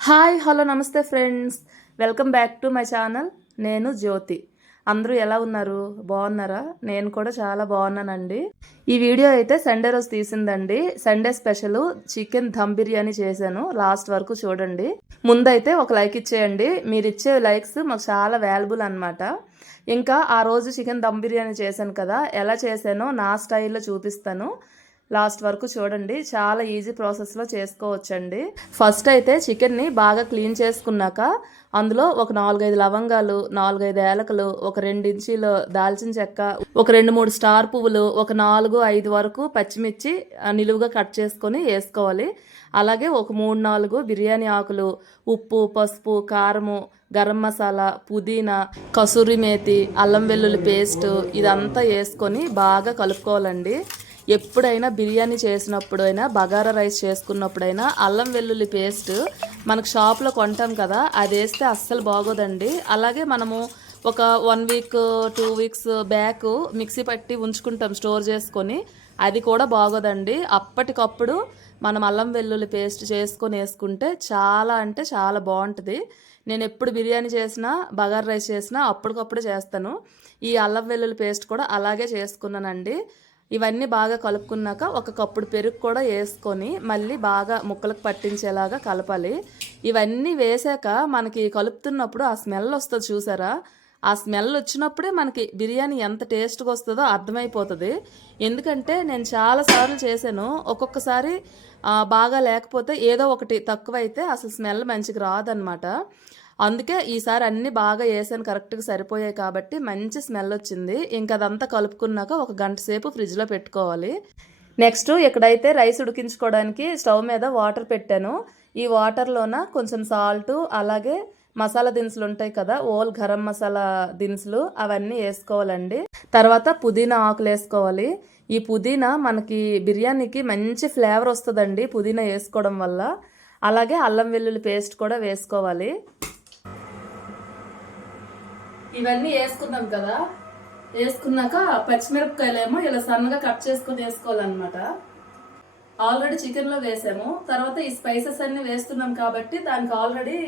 Hi hello నమస్తే friends. Welcome back to my channel. నేను జ్యోతి. అందరూ ఎలా ఉన్నారు? బాగున్నారా? నేను కూడా చాలా బాగున్నానండి. ఈ వీడియో అయితే సండే రోజు తీసిందండి. Sunday special chicken dum biryani చేశాను. లాస్ట్ వరకు చూడండి. ముందైతే ఒక లైక్ ఇచ్చేయండి. మీరు ఇచ్చే లైక్స్ మాకు చాలా వాల్యుబుల్ అన్నమాట. ఇంకా ఆ రోజు చికెన్ దమ్ బిర్యానీ చేశాను కదా. ఎలా చేశానో నా స్టైల్లో చూపిస్తాను. లాస్ట్ వరకు చూడండి. చాలా ఈజీ ప్రాసెస్లో చేసుకోవచ్చండి. ఫస్ట్ అయితే చికెన్ని బాగా క్లీన్ చేసుకున్నాక అందులో ఒక నాలుగైదు లవంగాలు నాలుగైదు ఏలకలు ఒక రెండు ఇంచీలు దాల్చిన చెక్క ఒక రెండు మూడు స్టార్ పువ్వులు ఒక నాలుగు ఐదు వరకు పచ్చిమిర్చి నిలువుగా కట్ చేసుకొని వేసుకోవాలి. అలాగే ఒక మూడు నాలుగు బిర్యానీ ఆకులు ఉప్పు పసుపు కారము గరం మసాలా పుదీనా కసూరి మేతి అల్లం వెల్లుల్లి పేస్ట్ ఇదంతా వేసుకొని బాగా కలుపుకోవాలండి. ఎప్పుడైనా బిర్యానీ చేసినప్పుడైనా బగారా రైస్ చేసుకున్నప్పుడైనా అల్లం వెల్లుల్లి పేస్ట్ మనకు షాప్లో కొంటాం కదా అది వేస్తే అస్సలు బాగోదండి. అలాగే మనము ఒక one week two weeks back mixie పట్టి ఉంచుకుంటాం స్టోర్ చేసుకొని అది కూడా బాగోదండి. అప్పటికప్పుడు మనం అల్లం వెల్లుల్లి పేస్ట్ చేసుకొని వేసుకుంటే చాలా అంటే చాలా బాగుంటుంది. నేను ఎప్పుడు బిర్యానీ చేసినా బగారా రైస్ చేసినా అప్పటికప్పుడు చేస్తాను. ఈ అల్లం వెల్లుల్లి పేస్ట్ కూడా అలాగే చేసుకున్నానండి. ఇవన్నీ బాగా కలుపుకున్నాక ఒక కప్పుడు పెరుగు కూడా వేసుకొని మళ్ళీ బాగా ముక్కలకు పట్టించేలాగా కలపాలి. ఇవన్నీ వేసాక మనకి కలుపుతున్నప్పుడు ఆ స్మెల్ వస్తుంది చూసారా? ఆ స్మెల్ వచ్చినప్పుడే మనకి బిర్యానీ ఎంత టేస్ట్గా వస్తుందో అర్థమైపోతుంది. ఎందుకంటే నేను చాలాసార్లు చేశాను. ఒక్కొక్కసారి బాగా లేకపోతే ఏదో ఒకటి తక్కువైతే అసలు స్మెల్ మంచిగా రాదనమాట అందుకే ఈసారి అన్ని బాగా వేసాను కరెక్ట్గా సరిపోయాయి కాబట్టి మంచి స్మెల్ వచ్చింది. ఇంకా అదంతా కలుపుకున్నాక ఒక గంట సేపు ఫ్రిడ్జ్లో పెట్టుకోవాలి. నెక్స్ట్ ఇక్కడైతే రైస్ ఉడికించుకోవడానికి స్టవ్ మీద వాటర్ పెట్టాను. ఈ వాటర్లోన కొంచెం సాల్ట్ అలాగే మసాలా దినుసులు ఉంటాయి కదా ఓల్ గరం మసాలా దినుసులు అవన్నీ వేసుకోవాలండి. తర్వాత పుదీనా ఆకులు వేసుకోవాలి. ఈ పుదీనా మనకి బిర్యానీకి మంచి ఫ్లేవర్ వస్తుందండి పుదీనా వేసుకోవడం వల్ల. అలాగే అల్లం వెల్లుల్లి పేస్ట్ కూడా వేసుకోవాలి. ఇవన్నీ వేసుకున్నాం కదా. వేసుకున్నాక పచ్చిమిరపకాయలేమో ఇలా సన్నగా కట్ చేసుకొని వేసుకోవాలన్నమాట. ఆల్రెడీ చికెన్లో వేసాము. తర్వాత ఈ స్పైసెస్ అన్ని వేస్తున్నాం కాబట్టి దానికి ఆల్రెడీ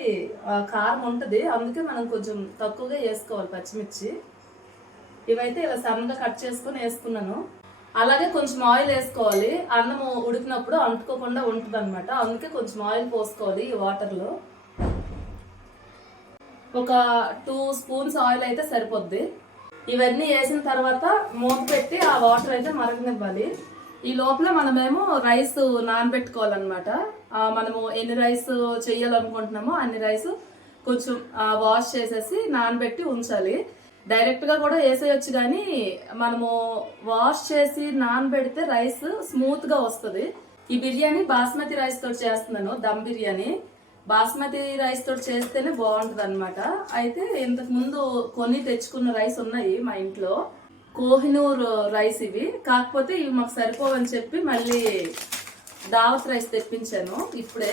కారం ఉంటుంది. అందుకే మనం కొంచెం తక్కువగా వేసుకోవాలి పచ్చిమిర్చి. ఇవైతే ఇలా సన్నగా కట్ చేసుకొని వేసుకున్నాను. అలాగే కొంచెం ఆయిల్ వేసుకోవాలి. అన్నం ఉడికినప్పుడు అంటుకోకుండా ఉంటుంది అనమాట అందుకే కొంచెం ఆయిల్ పోసుకోవాలి ఈ వాటర్లో. ఒక టూ స్పూన్స్ ఆయిల్ అయితే సరిపోద్ది. ఇవన్నీ వేసిన తర్వాత మూత పెట్టి ఆ వాటర్ అయితే మరగనివ్వాలి. ఈ లోపల మనమేమో రైస్ నానబెట్టుకోవాలన్నమాట. మనము ఎన్ని రైస్ చేయాలనుకుంటున్నామో అన్ని రైస్ కొంచెం వాష్ చేసేసి నానబెట్టి ఉంచాలి. డైరెక్ట్గా కూడా వేసేయచ్చు కానీ మనము వాష్ చేసి నానబెడితే రైస్ స్మూత్గా వస్తుంది. ఈ బిర్యానీ బాస్మతి రైస్ తోటి చేస్తున్నాను దమ్ బిర్యానీ. బాస్మతి రైస్ తోటి చేస్తేనే బాగుంటుంది అనమాట అయితే ఇంతకుముందు కొన్ని తెచ్చుకున్న రైస్ ఉన్నాయి మా ఇంట్లో. కోహినూర్ రైస్ ఇవి. కాకపోతే ఇవి మాకు సరిపోవని చెప్పి మళ్ళీ దావత్ రైస్ తెప్పించాను ఇప్పుడే.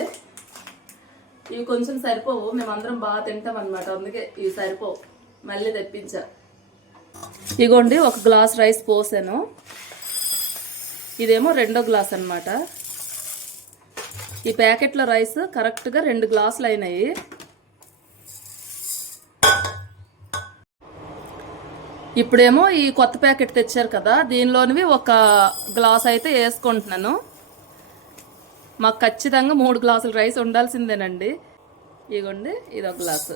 ఇవి కొంచెం సరిపోవు. మేమందరం బాగా తింటాం అనమాట అందుకే ఇవి సరిపోవు. మళ్ళీ తెప్పించా. ఇగోండి ఒక గ్లాస్ రైస్ పోసాను. ఇదేమో రెండో గ్లాస్ అనమాట ఈ ప్యాకెట్లో రైస్ కరెక్ట్గా రెండు గ్లాసులు అయినాయి. ఇప్పుడేమో ఈ కొత్త ప్యాకెట్ తెచ్చారు కదా దీనిలోనివి ఒక గ్లాస్ అయితే వేసుకుంటున్నాను. మాకు ఖచ్చితంగా మూడు గ్లాసులు రైస్ ఉండాల్సిందేనండి. ఇగోండి ఇది ఒక గ్లాసు.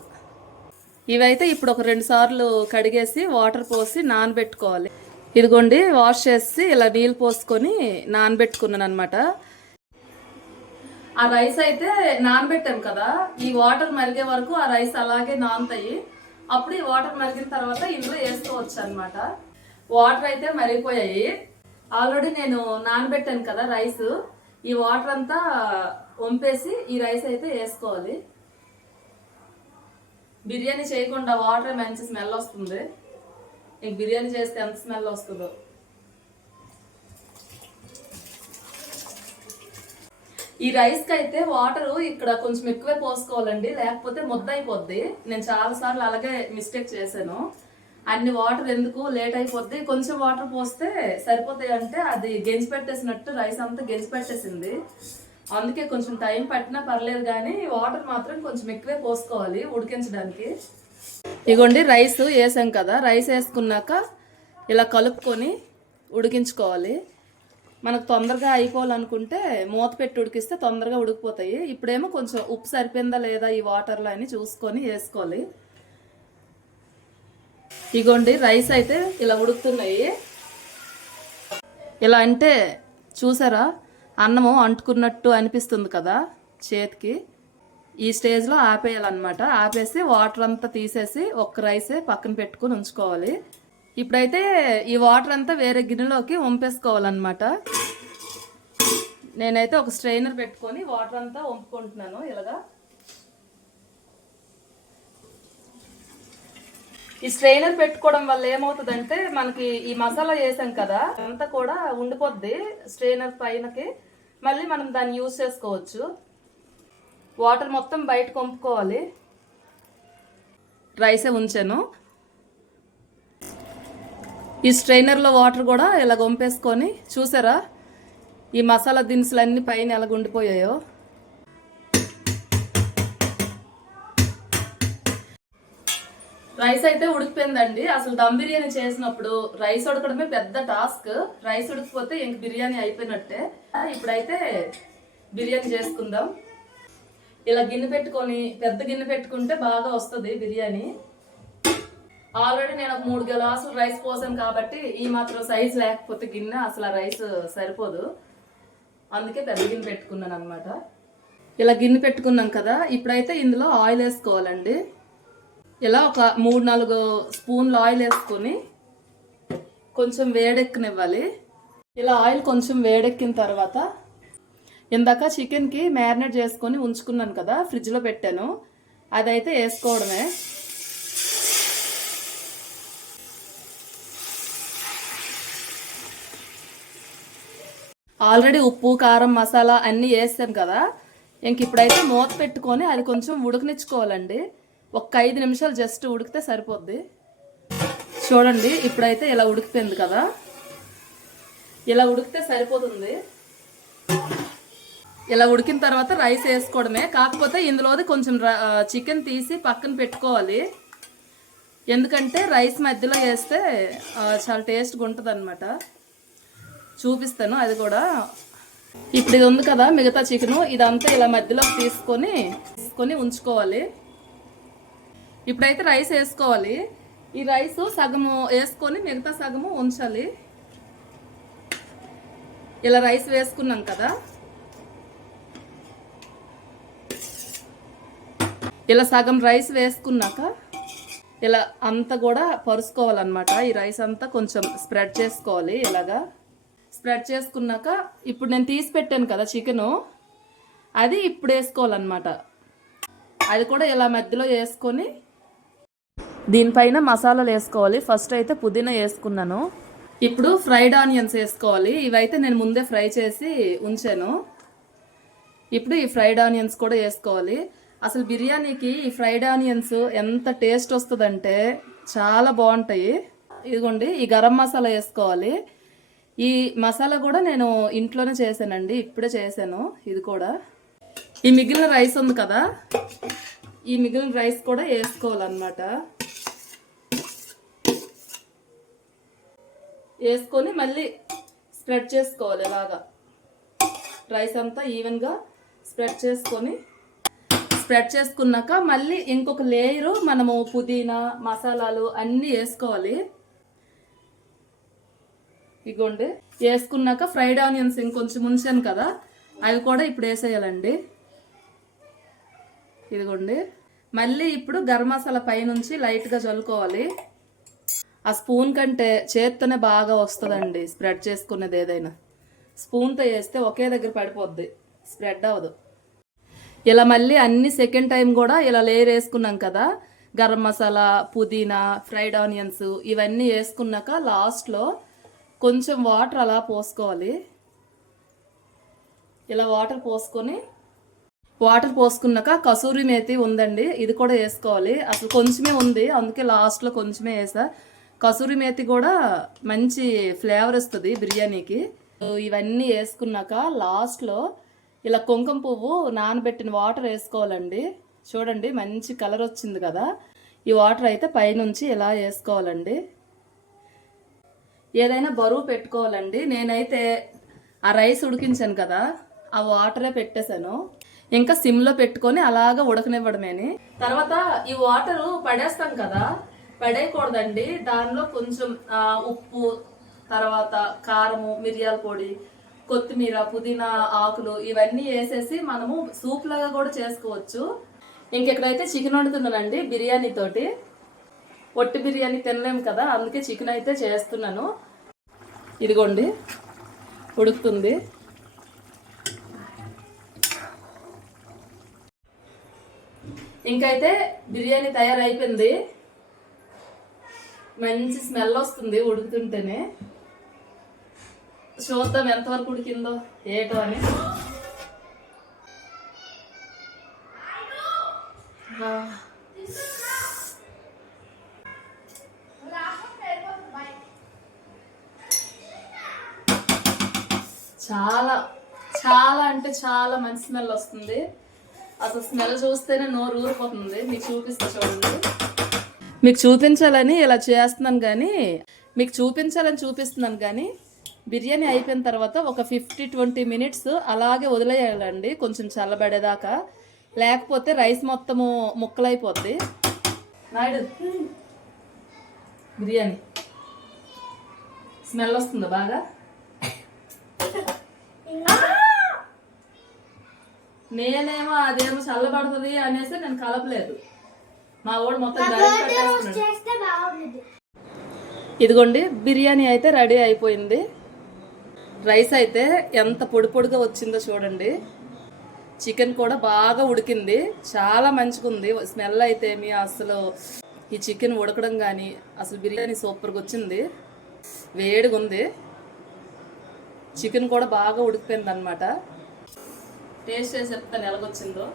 ఇవైతే ఇప్పుడు ఒక రెండు సార్లు కడిగేసి వాటర్ పోసి నానబెట్టుకోవాలి. ఇదిగోండి వాష్ చేసి ఇలా నీళ్ళు పోసుకొని నానబెట్టుకున్నాను అనమాట ఆ రైస్ అయితే నానబెట్టాం కదా. ఈ వాటర్ మరిగే వరకు ఆ రైస్ అలాగే నానుతాయి. అప్పుడు ఈ వాటర్ మరిగిన తర్వాత ఇందులో వేసుకోవచ్చు అనమాట వాటర్ అయితే మరిగిపోయాయి. ఆల్రెడీ నేను నానబెట్టాను కదా రైస్. ఈ వాటర్ అంతా వంపేసి ఈ రైస్ అయితే వేసుకోవాలి. బిర్యానీ చేయకుండా వాటర్ మంచి స్మెల్ వస్తుంది. ఇంక బిర్యానీ చేస్తే ఎంత స్మెల్ వస్తుందో. ఈ రైస్కి అయితే వాటర్ ఇక్కడ కొంచెం ఎక్కువే పోసుకోవాలండి. లేకపోతే ముద్ద అయిపోద్ది నేను చాలా సార్లు అలాగే మిస్టేక్ చేశాను. అన్ని వాటర్ ఎందుకు లేట్ అయిపోద్ది? కొంచెం వాటర్ పోస్తే సరిపోతాయి అంటే అది గెంజి పెట్టేసినట్టు రైస్ అంతా గెంజి పెట్టేసింది అందుకే కొంచెం టైం పట్టినా పర్లేదు కానీ వాటర్ మాత్రం కొంచెం ఎక్కువే పోసుకోవాలి ఉడికించడానికి. ఇగోండి రైస్ వేసాం కదా. రైస్ వేసుకున్నాక ఇలా కలుపుకొని ఉడికించుకోవాలి. మనకు తొందరగా అయిపోవాలనుకుంటే మూత పెట్టి ఉడికిస్తే తొందరగా ఉడికిపోతాయి. ఇప్పుడేమో కొంచెం ఉప్పు సరిపోయిందా లేదా ఈ వాటర్లో అని చూసుకొని వేసుకోవాలి. ఇగోండి రైస్ అయితే ఇలా ఉడుకుతున్నాయి. ఇలా అంటే చూసారా అన్నము అంటుకున్నట్టు అనిపిస్తుంది కదా చేతికి. ఈ స్టేజ్లో ఆపేయాలన్నమాట. ఆపేసి వాటర్ అంతా తీసేసి ఒక్క రైసే పక్కన పెట్టుకుని ఉంచుకోవాలి. ఇప్పుడైతే ఈ వాటర్ అంతా వేరే గిన్నెలోకి వంపేసుకోవాలన్నమాట. నేనైతే ఒక స్ట్రైనర్ పెట్టుకొని వాటర్ అంతా వంపుకుంటున్నాను ఇలాగా. ఈ స్ట్రైనర్ పెట్టుకోవడం వల్ల ఏమవుతుందంటే మనకి ఈ మసాలా వేసాం కదా అంతా కూడా ఉండిపోద్ది స్ట్రైనర్ పైనకి. మళ్ళీ మనం దాన్ని యూజ్ చేసుకోవచ్చు. వాటర్ మొత్తం బయట కొంపుకోవాలి రైసే ఉంచాను. ఈ స్ట్రైనర్లో వాటర్ కూడా ఇలా గొంపేసుకొని చూసారా? ఈ మసాలా దినుసులు అన్నీ పైన ఎలా ఉండిపోయాయో రైస్ అయితే ఉడికిపోయిందండి. అసలు దమ్ బిర్యానీ చేసినప్పుడు రైస్ ఉడకడమే పెద్ద టాస్క్. రైస్ ఉడికిపోతే ఇంక బిర్యానీ అయిపోయినట్టే. ఇప్పుడైతే బిర్యానీ చేసుకుందాం. ఇలా గిన్నె పెట్టుకొని పెద్ద గిన్నె పెట్టుకుంటే బాగా వస్తుంది బిర్యానీ. ఆల్రెడీ నేను ఒక మూడు గ్లాసులు రైస్ పోసాను కాబట్టి ఈ మాత్రం సైజ్ లేకపోతే గిన్నె అసలు ఆ రైస్ సరిపోదు. అందుకే పెద్ద గిన్నె పెట్టుకున్నాను అనమాట ఇలా గిన్నె పెట్టుకున్నాం కదా ఇప్పుడైతే ఇందులో ఆయిల్ వేసుకోవాలండి. ఇలా ఒక మూడు నాలుగు స్పూన్లు ఆయిల్ వేసుకొని కొంచెం వేడెక్కనివ్వాలి. ఇలా ఆయిల్ కొంచెం వేడెక్కిన తర్వాత ఇందాక చికెన్కి మ్యారినేట్ చేసుకొని ఉంచుకున్నాను కదా ఫ్రిడ్జ్లో పెట్టాను. అదైతే వేసుకోవడమే. ఆల్రెడీ ఉప్పు కారం మసాలా అన్నీ వేసాం కదా. ఇంక ఇప్పుడైతే మూత పెట్టుకొని అది కొంచెం ఉడకనిచ్చుకోవాలండి. ఒక ఐదు నిమిషాలు జస్ట్ ఉడికితే సరిపోద్ది. చూడండి ఇప్పుడైతే ఇలా ఉడికిపోయింది కదా. ఇలా ఉడికితే సరిపోతుంది. ఇలా ఉడికిన తర్వాత రైస్ వేసుకోవడమే. కాకపోతే ఇందులోది కొంచెం చికెన్ తీసి పక్కన పెట్టుకోవాలి. ఎందుకంటే రైస్ మధ్యలో వేస్తే చాలా టేస్ట్గా ఉంటుంది అనమాట చూపిస్తాను అది కూడా. ఇప్పుడు ఇది ఉంది కదా మిగతా చికెను. ఇదంతా ఇలా మధ్యలో తీసుకొని తీసుకొని ఉంచుకోవాలి. ఇప్పుడైతే రైస్ వేసుకోవాలి. ఈ రైస్ సగము వేసుకొని మిగతా సగము ఉంచాలి. ఇలా రైస్ వేసుకున్నాం కదా. ఇలా సగం రైస్ వేసుకున్నాక ఇలా అంతా కూడా పరుచుకోవాలన్నమాట. ఈ రైస్ అంతా కొంచెం స్ప్రెడ్ చేసుకోవాలి ఇలాగా. స్ప్రెడ్ చేసుకున్నాక ఇప్పుడు నేను తీసి పెట్టాను కదా చికెను అది ఇప్పుడు వేసుకోవాలన్నమాట. అది కూడా ఇలా మధ్యలో వేసుకొని దీనిపైన మసాలాలు వేసుకోవాలి. ఫస్ట్ అయితే పుదీనా వేసుకున్నాను. ఇప్పుడు ఫ్రైడ్ ఆనియన్స్ వేసుకోవాలి. ఇవైతే నేను ముందే ఫ్రై చేసి ఉంచాను. ఇప్పుడు ఈ ఫ్రైడ్ ఆనియన్స్ కూడా వేసుకోవాలి. అసలు బిర్యానీకి ఈ ఫ్రైడ్ ఆనియన్స్ ఎంత టేస్ట్ వస్తుందంటే చాలా బాగుంటాయి. ఇదిగోండి ఈ గరం మసాలా వేసుకోవాలి. ఈ మసాలా కూడా నేను ఇంట్లోనే చేశానండి ఇప్పుడే చేశాను ఇది కూడా. ఈ మిగిలిన రైస్ ఉంది కదా ఈ మిగిలిన రైస్ కూడా వేసుకోవాలన్నమాట. వేసుకొని మళ్ళీ స్ప్రెడ్ చేసుకోవాలి ఇలాగా రైస్ అంతా ఈవెన్గా స్ప్రెడ్ చేసుకొని స్ప్రెడ్ చేసుకున్నాక మళ్ళీ ఇంకొక లేయరు మనము పుదీనా మసాలాలు అన్నీ వేసుకోవాలి. ఇగోండి. వేసుకున్నాక ఫ్రైడ్ ఆనియన్స్ ఇంకొంచెం ఉంచాను కదా అవి కూడా ఇప్పుడు వేసేయాలండి. ఇదిగోండి. మళ్ళీ ఇప్పుడు గరం మసాలా పైనుంచి లైట్గా చల్లుకోవాలి. ఆ స్పూన్ కంటే చేత్తోనే బాగా వస్తుందండి స్ప్రెడ్ చేసుకునేది ఏదైనా. స్పూన్తో వేస్తే ఒకే దగ్గర పడిపోద్ది స్ప్రెడ్ అవ్వదు. ఇలా మళ్ళీ అన్ని సెకండ్ టైం కూడా ఇలా లేయర్ వేసుకున్నాం కదా గరం మసాలా పుదీనా ఫ్రైడ్ ఆనియన్స్ ఇవన్నీ వేసుకున్నాక లాస్ట్లో కొంచెం వాటర్ అలా పోసుకోవాలి. ఇలా వాటర్ పోసుకొని వాటర్ పోసుకున్నాక కసూరి మేతి ఉందండి ఇది కూడా వేసుకోవాలి. అసలు కొంచెమే ఉంది అందుకే లాస్ట్లో కొంచెమే వేసా. కసూరి మేతి కూడా మంచి ఫ్లేవర్ ఇస్తుంది బిర్యానీకి. ఇవన్నీ వేసుకున్నాక లాస్ట్లో ఇలా కుంకుమ పువ్వు నానబెట్టిన వాటర్ వేసుకోవాలండి. చూడండి మంచి కలర్ వచ్చింది కదా. ఈ వాటర్ అయితే పైనుంచి ఇలా వేసుకోవాలండి. ఏదైనా బరువు పెట్టుకోవాలండి. నేనైతే ఆ రైస్ ఉడికించాను కదా ఆ వాటరే పెట్టేశాను. ఇంకా సిమ్లో పెట్టుకొని అలాగా ఉడకనివ్వడమేని. తర్వాత ఈ వాటరు పడేస్తాం కదా పడేయకూడదండి. దానిలో కొంచెం ఉప్పు తర్వాత కారము మిరియాల పొడి కొత్తిమీర పుదీనా ఆకులు ఇవన్నీ వేసేసి మనము సూప్ లాగా కూడా చేసుకోవచ్చు. ఇంకెక్కడైతే చికెన్ వండుతున్నానండి బిర్యానీ తోటి ఒట్టి బిర్యానీ తినలేము కదా అందుకే చికెన్ అయితే చేస్తున్నాను. ఇదిగోండి ఉడుకుతుంది. ఇంకైతే బిర్యానీ తయారైపోయింది. మంచి స్మెల్ వస్తుంది ఉడుకుతుంటేనే. చూద్దాం ఎంతవరకు ఉడికిందో ఏటో అని. ఆ. చాలా చాలా అంటే చాలా మంచి స్మెల్ వస్తుంది. అసలు స్మెల్ చూస్తేనే నోరు ఊరిపోతుంది. మీకు చూపిస్తా చూడండి. మీకు చూపించాలని ఇలా చేస్తున్నాను కానీ మీకు చూపించాలని చూపిస్తున్నాను కానీ బిర్యానీ అయిపోయిన తర్వాత ఒక ఫిఫ్టీ ట్వంటీ మినిట్స్ అలాగే వదిలేయాలండి. కొంచెం చల్లబడేదాకా. లేకపోతే రైస్ మొత్తము ముక్కలైపోద్ది. నాయుడు బిర్యానీ. స్మెల్ వస్తుందా బాగా? నేనేమో అదేమో చల్లబడుతుంది అనేసి నేను కలపలేదు. మా వాడు మొత్తం ఇదిగోండి బిర్యానీ అయితే రెడీ అయిపోయింది. రైస్ అయితే ఎంత పొడి పొడిగా వచ్చిందో చూడండి. చికెన్ కూడా బాగా ఉడికింది. చాలా మంచిగుంది. స్మెల్ అయితే మీ అసలు ఈ చికెన్ ఉడకడం కానీ అసలు బిర్యానీ సూపర్గా వచ్చింది. వేడిగా ఉంది చికెన్ కూడా బాగా ఉడికిపోయింది అనమాట టేస్ట్ చేసి చెప్తాను ఎలాగొచ్చిందో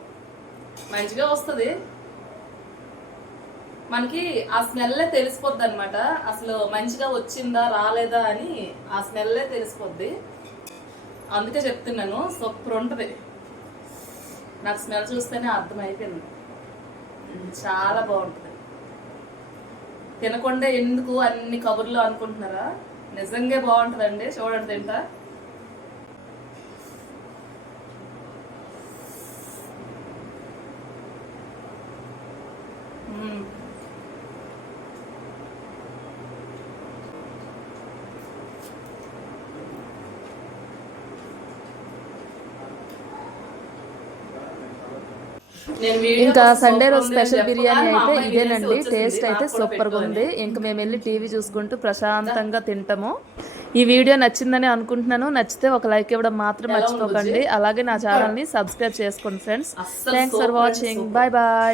మంచిగా వస్తుంది. మనకి ఆ స్మెల్లే తెలిసిపోద్ది అనమాట అసలు మంచిగా వచ్చిందా రాలేదా అని ఆ స్మెల్లే తెలిసిపోద్ది. అందుకే చెప్తున్నాను సూపర్ ఉంటుంది. నాకు స్మెల్ చూస్తేనే అర్థమైపోయింది. చాలా బాగుంటుంది. తినకుండా ఎందుకు అన్ని కబుర్లు అనుకుంటున్నారా? నిజంగా బాగుంటుందండి. చూడండి తింటా. ఇంకా సండే రోజు స్పెషల్ బిర్యానీ అయితే ఇదేనండి. టేస్ట్ అయితే సూపర్గా ఉంది. ఇంకా మేము వెళ్ళి టీవీ చూసుకుంటూ ప్రశాంతంగా తింటాము. ఈ వీడియో నచ్చిందని అనుకుంటున్నాను. నచ్చితే ఒక లైక్ ఇవ్వడం మాత్రం మర్చిపోకండి. అలాగే నా ఛానల్ని సబ్స్క్రైబ్ చేసుకోండి friends. Thanks for watching. Bye bye